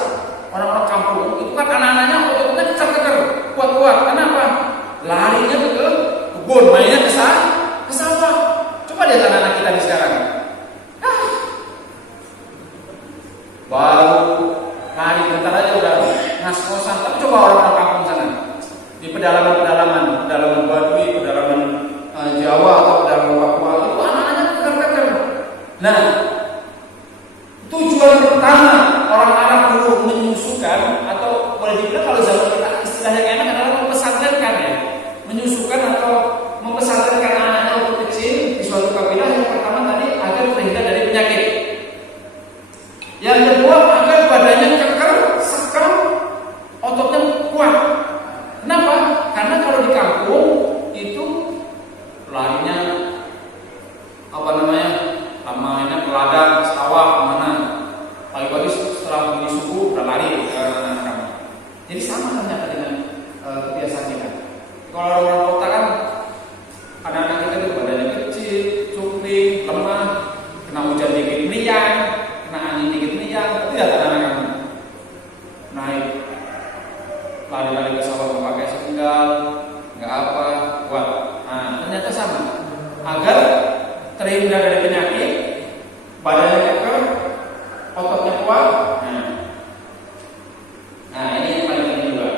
orang-orang kampung itu kan anak-anaknya ototnya kekar, kuat-kuat. Kenapa? Larinya ke kebun, mainnya ke sawah. Coba lihat anak-anak kita di sekarang. Baru lari bentar aja udah ngos-ngosan. Tapi coba orang-orang kampung sana, di pedalaman Baduy, pedalaman Jawa atau pedalaman Papua, itu anak-anaknya kekar-kekar. Nah, tujuan pertama orang Arab dulu menyusukan, atau boleh dibilang kalau zaman kita istilahnya enak adalah mempesantrenkan ya, menyusukan atau mempesantrenkan anak-anak waktu kecil di suatu kabilah. Yang pertama tadi agar terhindar dari penyakit. Yang kedua agar badannya kekar, seker, ototnya kuat. Kenapa? Karena kalau di kampung itu larinya mainnya ke ladang, sawah, kemana. Pagi-pagi setelah bunyi subuh udah lari ke anak-anak. Jadi sama ternyata dengan kebiasaan kita. Kalau orang kota kan anak-anak kita itu badannya kecil, cuping, lemah, kena hujan dikit meriang, kena angin dikit meriang. Tapi lihat anak-anak kamu naik, lari-lari ke sawah nggak pakai sendal, nggak apa, kuat. Nah, ternyata sama. Agar terhindar dari penyakit, badannya kekar, ototnya kuat. Nah, ini yang paling penting juga.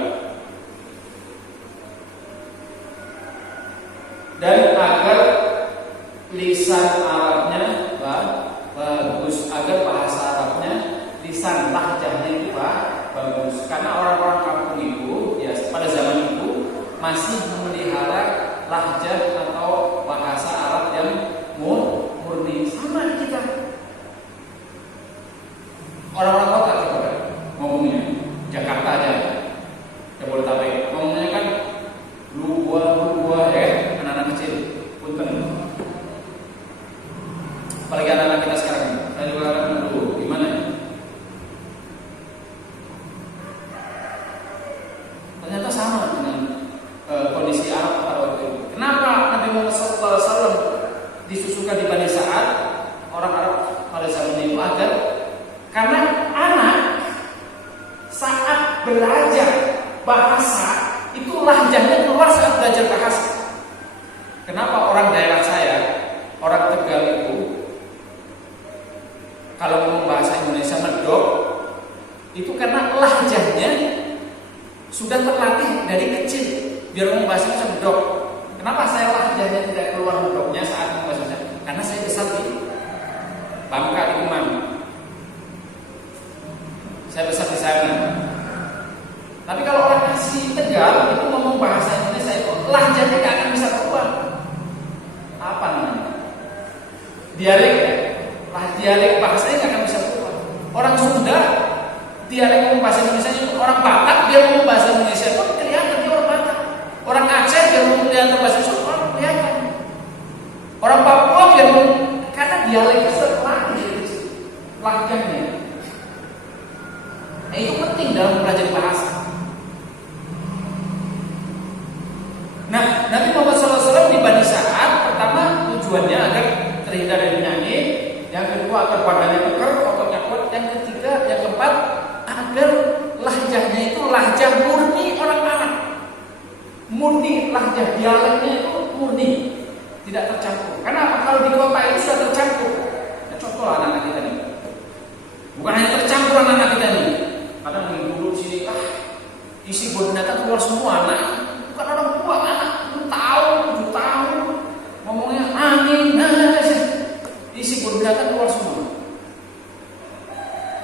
Dan agar lisan Arabnya bagus, agar bahasa Arabnya, lisan lahjahnya itu bagus. Karena orang-orang kampung itu ya pada zaman itu masih memelihara lahjah atau bahasa Arab yang murni. Sama kita. Orang-orang kota coba ngomongnya Jakarta aja, Jabodetabek, ngomongnya kan lu gua ya, anak-anak kecil, punten. Apalagi anak-anak kita sekarang, saya juga dulu gimana ya? Ternyata sama dengan kondisi Arab pada waktu itu. Kenapa Nabi Muhammad SAW disusukan di Bani Sa'ad, orang Arab pada zaman itu? Agar karena anak saat belajar bahasa itu lahjahnya keluar saat belajar bahasa. Kenapa orang daerah saya, orang Tegal itu saya besar di Bangka di Kemang. Saya besar di sana. Tapi kalau orang asli Tegal itu ngomong bahasa Indonesia itu lahjanya nggak akan bisa keluar. Apa namanya? Dialek ya? Dialek bahasanya nggak akan bisa keluar. Orang Sunda dialek ngomong bahasa Indonesia itu, orang Batak dia ngomong bahasa Indonesia itu kelihatan dia orang Batak. Orang Aceh dia ngomong bahasa Indonesia orang kelihatan. Orang Papua dia ngomong karena dialeknya lahjanya. Nah, itu penting dalam belajar bahasa. Nah, Nabi Muhammad SAW di Bani Sa'ad pertama tujuannya agar terhindar dari penyakit, yang kedua agar badannya kekar, ototnya kuat, yang ketiga, yang keempat agar lahjahnya itu lahjah murni orang Arab, murni lahjah dialeknya itu murni, tidak tercampur. Karena kalau di kota itu sudah tercampur. Nah, contoh anak-anak kita nih, bukan hanya tercampur anak-anak kita nih. Kadang dulu sini isi bodi data keluar semua anak. Bukan orang tua, anak 6 tahun, 7 tahun, ngomongnya angin, isi berbeda keluar semua.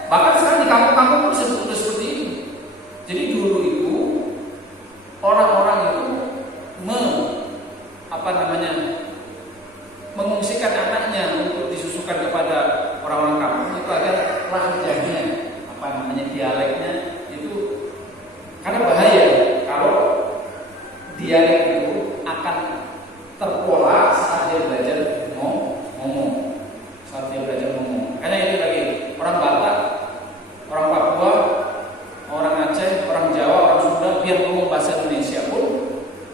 Bahkan sekarang di kampung-kampung pun sudah seperti ini. Jadi dulu itu orang-orang itu mengungsikan anaknya untuk disusukan kepada orang-orang kampung itu agar lahjahnya, dialeknya itu, karena bahaya kalau dialek itu akan terpola saat dia belajar ngomong. Karena itu lagi orang Batak, orang Papua, orang Aceh, orang Jawa, orang Sunda biar ngomong bahasa Indonesia pun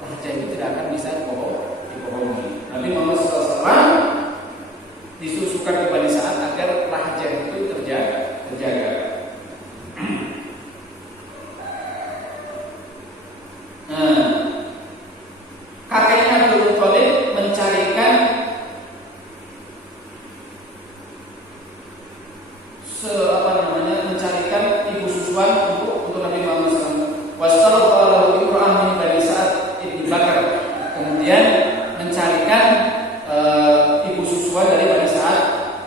lahjah itu tidak akan bisa dibohongi. Nabi Muhammad SAW disusukan ke Bani Sa'ad agar lahjah itu terjaga. Kakeknya Abdul Thalib mencarikan ibu susuan untuk Nabi Muhammad SAW. Wassallallahu imra'an min Bani Sa'ad ibn Bakar. Kemudian mencarikan ibu susuan dari Bani Sa'ad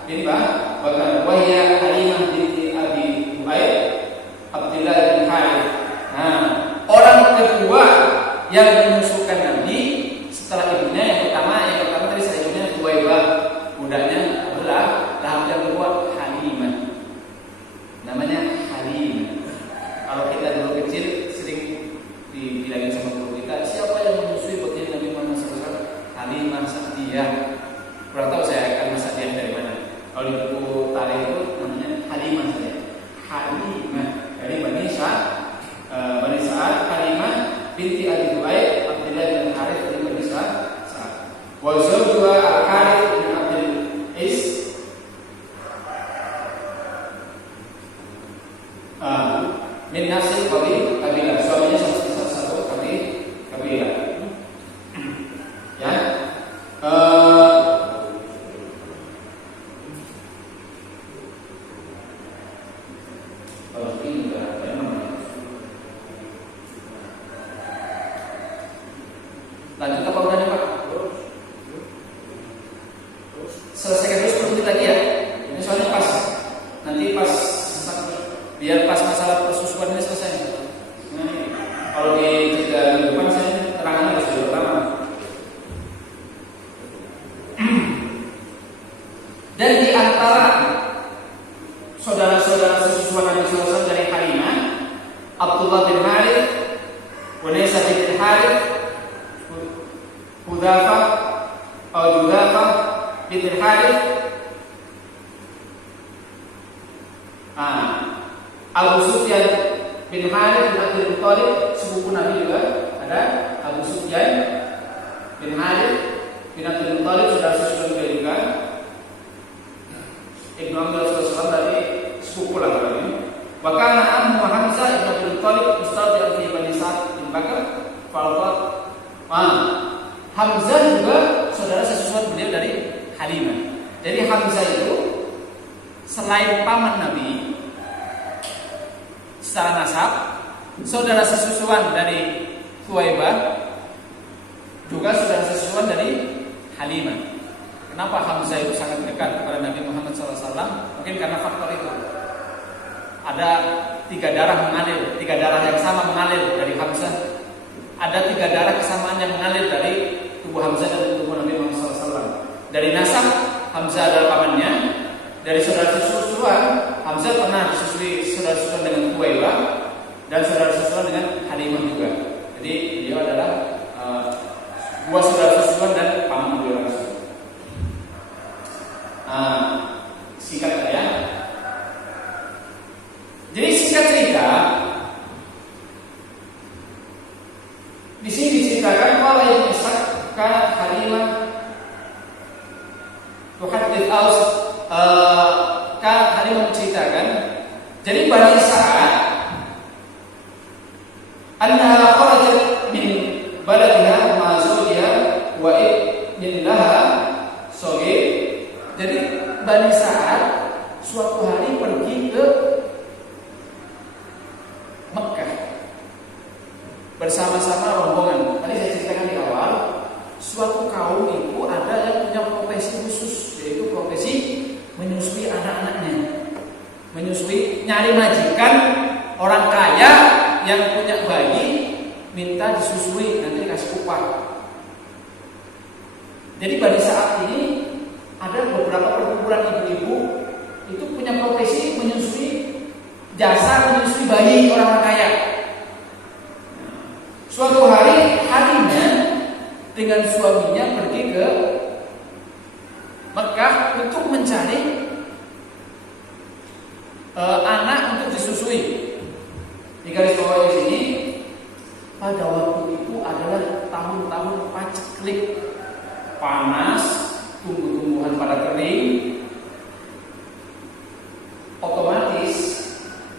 bin Bakar. Wahya Halimah binti Abi Huaid Abdullah bin Harith. Nah, orang kedua yang menyusukan Nabi setelah ibunya yang pertama tadi saya ibunya Huwaibah, budaknya adalah tahap yang kedua Halimah. Namanya Halimah. Kalau kita dulu kecil sering dibilangin sama guru kita, siapa yang menyusui baginda Nabi Muhammad SAW? Halimah Sa'diyah. Kurang tahu saya akan Sa'diyah dari mana. Kalau di buku tarikh itu namanya Halimah saja. Halimah dari Bani Sa'ad, Halimah binti Abi Huaid Abdullah bin Harith dari Bani Sa'ad. Wa zawjuha Al-Harith bin Abdul Is min nasib kabilah. Suaminya salah satu kabilah. Ya. Kalau ini juga ada namanya. Lanjut apa udah nih Pak? Selesaikan dulu 10 menit lagi ya. Ini soalnya pas. Nanti pas biar pas masalah persusuan ini selesai. Kalau di 3 minggu depan saya terangkan harus dulu pertama. Dan di antara saudara-saudara sesusuan Nabi SAW dari Halimah, Abdullah bin Harith, Unaisah bin Harith, Hudzafah bin Harith, Abu Sufyan bin Harith bin Abdul Muttalib, sepupu Nabi juga ada Abu Sufyan bin Harith bin Abdul Muttalib, saudara sesuatu juga Ibnu Abdul Rasulullah dari sepupu lah ini. Bahkan Ammu Hamzah ibn Abdul Muttalib ustaz yang di Bani Sa'ad bin Bakar Falqat. Hamzah juga saudara sesuatu beliau dari Halimah. Jadi Hamzah itu selain paman Nabi secara nasab, saudara sesusuan dari Huwaibah, juga saudara sesusuan dari Halimah. Kenapa Hamzah itu sangat dekat kepada Nabi Muhammad SAW? Mungkin karena faktor itu. Ada 3 darah mengalir, 3 darah yang sama mengalir dari Hamzah. Ada 3 darah kesamaan yang mengalir dari tubuh Hamzah dan tubuh Nabi Muhammad SAW. Dari nasab, Hamzah adalah pamannya. Dari saudara susulan, Hamzah pernah disusui saudara susulan dengan Kuwailah dan saudara susulan dengan Halimah juga. Jadi beliau adalah dua saudara susulan dan paman beliau langsung. Singkat ya. Jadi singkat cerita, di sini diceritakan kalau yang Ishaq kan Halimah Tuhadith Aus kan Halimah menceritakan. Jadi Bani Sa'ad annaha kharajat min baladiha ma zawjiha wa ibnin laha shagir. Jadi Bani Sa'ad suatu hari pergi ke Mekah bersama-sama rombongan. Tadi saya ceritakan di awal, suatu kaum itu ada yang punya profesi khusus, yaitu profesi menyusui anak-anaknya, menyusui, nyari majikan orang kaya yang punya bayi, minta disusui, nanti dikasih upah. Jadi pada saat ini ada beberapa perkumpulan ibu-ibu itu punya profesi menyusui, jasa menyusui bayi orang kaya. Suatu hari Halimah dengan suaminya pergi ke Mekah untuk mencari anak untuk disusui. Di garis bawah di sini, pada waktu itu adalah tahun-tahun paceklik, panas, tumbuh-tumbuhan pada kering. Otomatis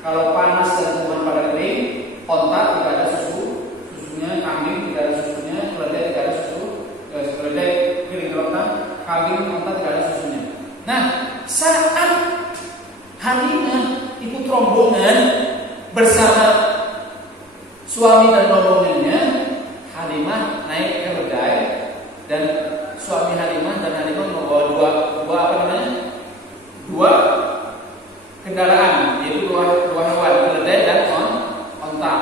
kalau panas dan tumbuhan pada kering, onta tidak ada susunya, kambing tidak ada susunya, keledai tidak ada susu, keledai kering rotan, kambing onta tidak ada susunya. Nah, saat Halimah ikut rombongan bersama suami dan rombongannya, Halimah naik keledai dan suami Halimah dan Halimah membawa dua kendaraan, yaitu dua hewan, keledai dan onta.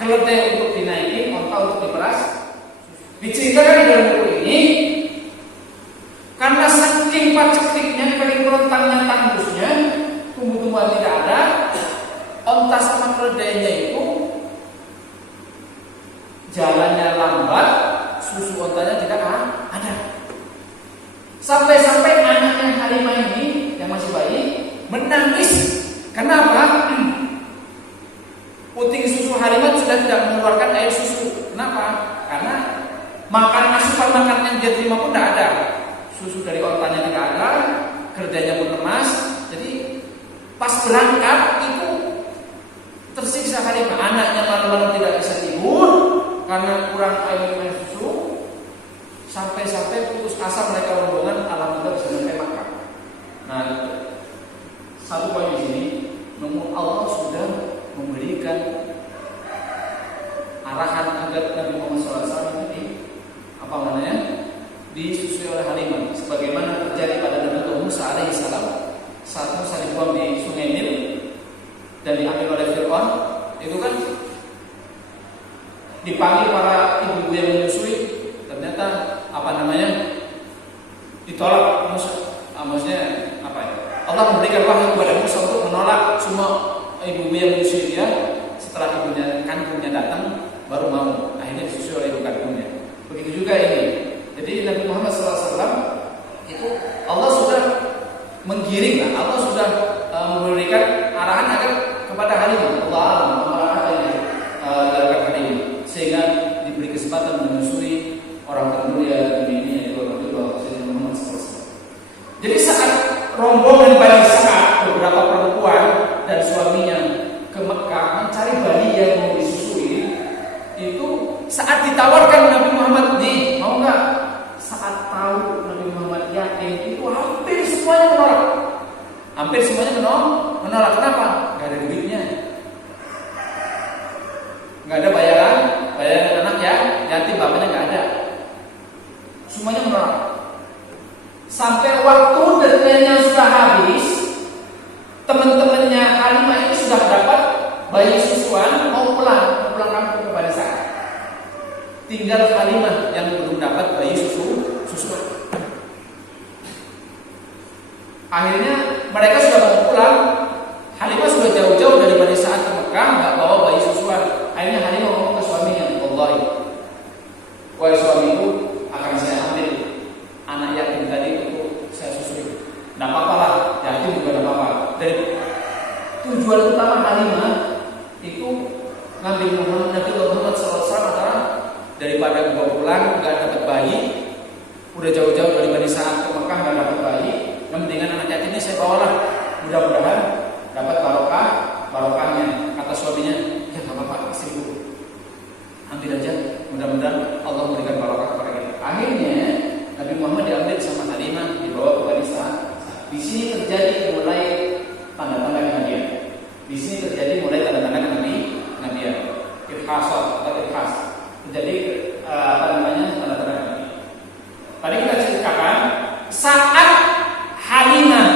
Keledai untuk dinaiki, onta untuk diperas. Diceritakan di dalam buku ini, karena saking pacekliknya, kering rontangnya, tandusnya, tumbuh-tumbuhan tidak ada, onta sama keledainya itu jalannya lambat, susu ontanya tidak ada. Sampai-sampai anaknya Halimah ini yang masih bayi menangis. Kenapa? Puting susu Halimah sudah tidak mengeluarkan air susu. Kenapa? Karena asupan makanan yang dia terima pun tidak ada. Susu dari ontanya tidak ada, kerjanya pun lemas. Jadi pas berangkat itu tersiksa Halimah. Anaknya malam-malam tidak bisa tidur karena kurang air susu. Sampai-sampai putus asa mereka rombongan, alhamdulillah bisa sampai Makkah. Nah, satu poin di sini, namun Allah sudah memberikan arahan agar Nabi Muhammad SAW ini disusui oleh Halimah, sebagaimana terjadi pada Nabi Musa alaihissalam saat Musa dibuang di Sungai Nil dan diambil oleh Fir'aun. Itu kan dipanggil para ibu-ibu yang menyusui, ternyata ditolak Musa. Maksudnya apa ya? Allah memberikan wahyu kepada Musa untuk menolak semua ibu-ibu yang menyusui dia. Setelah ibunya kandungnya datang, baru mau. Akhirnya disusui oleh ibu kandungnya. Begitu juga ini. Jadi Nabi Muhammad SAW itu Allah sudah menggiring, Allah sudah memberikan arahan agar kepada Halimah. Allah mengarahkannya dalam Halimah sehingga diberi kesempatan menyusui orang termulia di dunia yaitu Nabi Muhammad SAW. Jadi saat rombongan Bani Sa'ad, beberapa perempuan dan suaminya ke Mekah mencari bayi yang mau disusui, itu saat ditawarkan Nabi Muhammad, nih mau nggak? Saat tahu Nabi Muhammad yakin, itu hampir semuanya menolak. Hampir semuanya menolak. Kenapa? Gak ada duitnya, gak ada bayaran anak ya, yatim bapaknya gak ada. Semuanya menolak. Sampai waktu deadline-nya sudah habis, teman-temannya Halimah ini sudah dapat bayi susuan, mau pulang kampung ke Barisan. Tinggal Halimah yang belum dapat bayi susuan. Akhirnya mereka sudah mau pulang. Halimah sudah jauh-jauh dari Bani Sa'ad ke Mekah, nggak bawa bayi susuan. Akhirnya Halimah ngomong ke suaminya, "Wallahi, wahai suamiku, akan saya ambil anak yatim tadi untuk saya susui. Nggak apa-apa lah, yatim juga nggak apa-apa." Dan tujuan utama Halimah itu ngambil Nabi Muhammad SAW adalah daripada gua pulang nggak dapat bayi, udah jauh-jauh dari Bani Sa'ad ke Mekah nggak dapat bayi, yang mendingan anak yatim ini saya bawalah, mudah-mudahan dapat barokahnya. Kata suaminya, "Ya nggak apa-apa, istriku, ambil aja, mudah-mudahan Allah memberikan barokah kepada kita." Akhirnya Nabi Muhammad diambil sama Halimah, dibawa ke Bani Sa'ad. Di sini terjadi mulai tanda-tanda kenabian. Di sini terjadi mulai tanda-tanda kenabian. Irhasat atau irhas. Terjadi tanda-tanda kenabian. Tadi kita ceritakan saat Halimah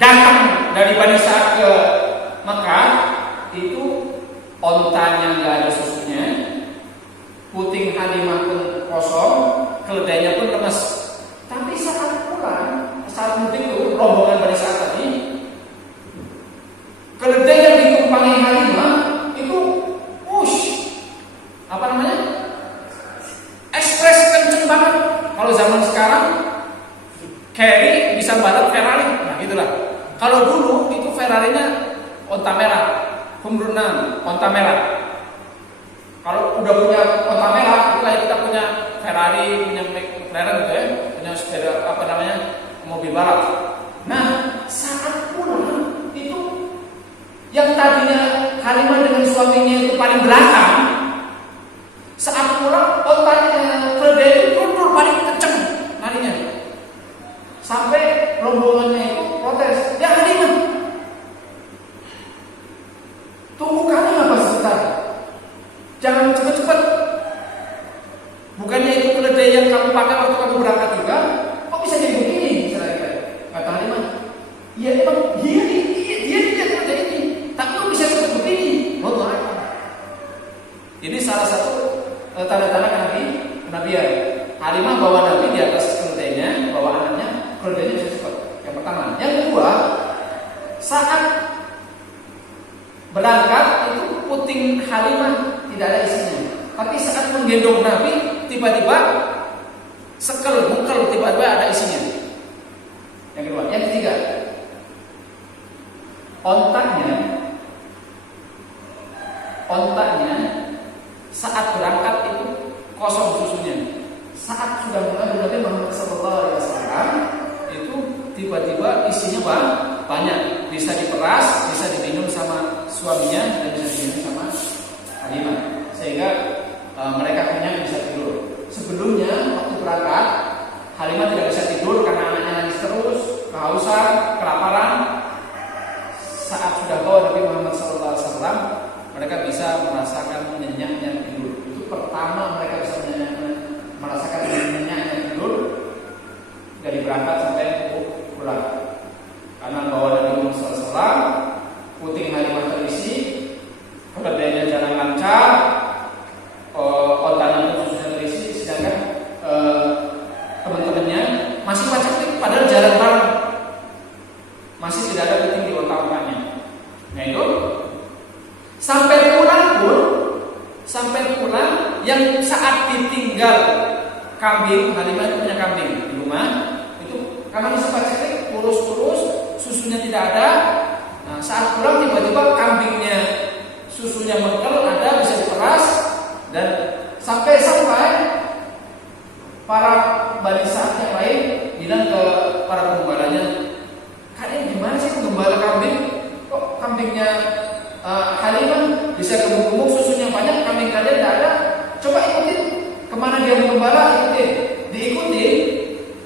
datang dari Bani Sa'ad ke Mekah, itu ontanya nggak ada susunya, puting Halimah pun kosong, keledainya pun lemes. Tapi saat pulang, saat mudik itu rombongan Bani Sa'ad tadi, keledai yang ditumpangi Halimah itu ekspres kenceng banget. Kalau zaman sekarang carry bisa balap Ferrari, nah gitulah. Kalau dulu itu Ferrarinya onta merah, Humrunan, onta merah. Kalau udah punya onta merah, itulah kita punya Ferrari, punya McLaren gitu ya, punya sepeda mobil balap. Nah, saat pulang itu yang tadinya Halimah dengan suaminya itu paling belakang, saat pulang ontanya keledai itu turun paling kenceng larinya. Sampai rombongannya itu protes, "Ya Halimah, tunggu kami apa sebentar, jangan cepet-cepet. Bukannya itu keledai yang kamu pakai waktu kamu berangkat juga, kok bisa jadi begini?" Kata Halimah, "Ya emang dia keledai ini, tapi kok bisa seperti begini?" Wallah. Ini salah satu tanda-tanda kenabian. Halimah bawa Nabi di atas keledainya, bawa anaknya, keledainya bisa cepat. Yang pertama. Yang kedua, saat berangkat itu puting Halimah tidak ada isinya. Tapi saat menggendong Nabi, tiba-tiba bukel, tiba-tiba ada isinya. Yang kedua. Yang ketiga, ontaknya saat berangkat itu kosong susunya. Saat sudah mengambil Nabi Muhammad SAW, itu tiba-tiba isinya banyak, bisa diperas, bisa diminum sama suaminya dan bisa diminum sama Halimah, sehingga mereka kenyang bisa tidur. Sebelumnya waktu berangkat, Halimah tidak bisa tidur karena anaknya nangis terus, kehausan, kelaparan. Saat sudah bawa Nabi Muhammad SAW, mereka bisa merasakan nyenyaknya tidur. Itu pertama mereka bisa merasakan nyenyaknya tidur dari berangkat sampai pulang. Karena bawa Nabi Muhammad SAW, puting Halimah terisi, keledainya jalan lancar, ontanya pun sudah terisi, sedangkan teman-temannya masih pacak-pacak padahal jalan bareng, masih tidak ada puting di onta-ontanya. Nah itu sampai pulang yang saat ditinggal kambing, Halimah itu punya kambing di rumah, itu karena masih pacak-pacak, kurus-kurus, susunya tidak ada. Nah, saat pulang tiba-tiba kambingnya susunya mengkel, ada, bisa diperas, dan sampai para Bani Sa'ad yang lain bilang ke para penggembalanya, "Kalian gimana sih menggembala kambing? Kok kambingnya Halimah bisa gemuk-gemuk, susunya banyak, kambing kalian tidak ada? Coba ikutin kemana dia menggembala, ikutin." Diikuti,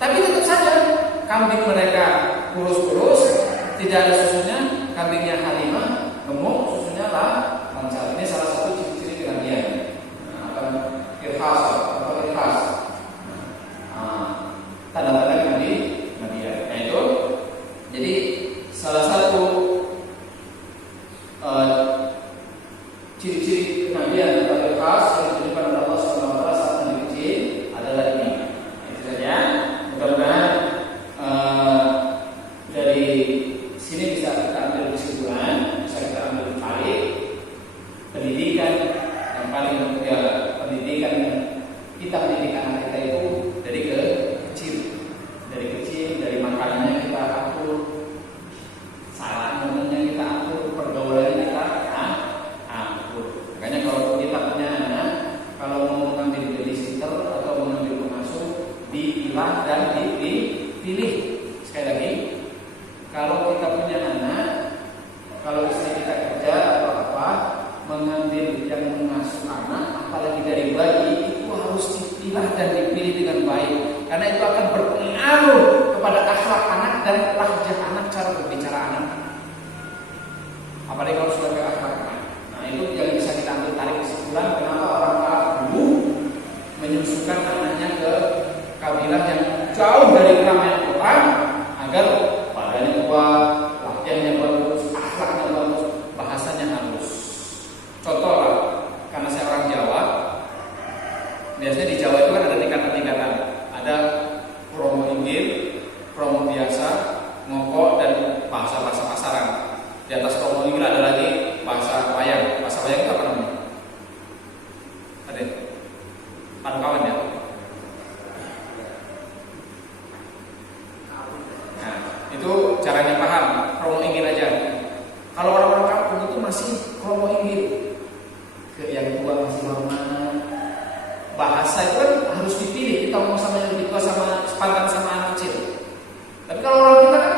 tapi tetap saja kambing mereka kurus-kurus, tidak ada susunya. Kambingnya Halimah gemuk, susunya lancar. Ini salah satu ciri-ciri kenabian. Irhas. Tanda-tanda salah satu ciri-ciri kenabian atau khas yang diberikan oleh Allah SWT saat Nabi kecil adalah ini. Itu saja. Mudah-mudahan dari sini bisa kita ambil kesimpulan, bisa kita ambil tarik pendidikan yang paling ya, pendidikan yang kita mendidik anak kita itu dari kecil, dari makanannya kita atur, cara ngomongnya kita atur, pergaulannya kita atur. Makanya kalau kita punya anak, kalau mau mengambil babysitter atau mengambil pengasuh, dipilah dan dipilih. Sekali lagi, kalau kita punya anak, kalau istri kita kerja atau apa, mengambil yang mengasuh anak, apalagi dari bayi, itu harus dipilah dan dipilih dengan baik, karena itu akan berpengaruh kepada akhlak anak dan lahjah anak, cara berbicara anak. Apalagi kalau sudah ke akhlak anak. Nah, itu yang bisa kita ambil tarik kesimpulan kenapa orang Arab dulu menyusukan anaknya ke kabilah yang jauh dari keramaian kota agar badannya kuat, lahjahnya bagus, akhlaknya bagus, bahasanya halus. Contoh lah, karena saya orang Jawa, biasanya di Jawa itu kan ada tingkatan-tingkatan. Ada kromo inggil, kromo biasa, ngokok, dan bahasa-bahasa pasaran. Di atas kromo inggil ada lagi bahasa wayang. Bahasa wayang itu apa namanya? Ada? Padu kawan ya? Nah, itu caranya paham. Kromo inggil aja. Kalau orang-orang kampung itu masih kromo inggil. Yang tua masih lama. Bahasa itu kan harus dipilih. Kita mau sama yang lebih tua sama sepantaran sama anak kecil. Tapi kalau orang kita kan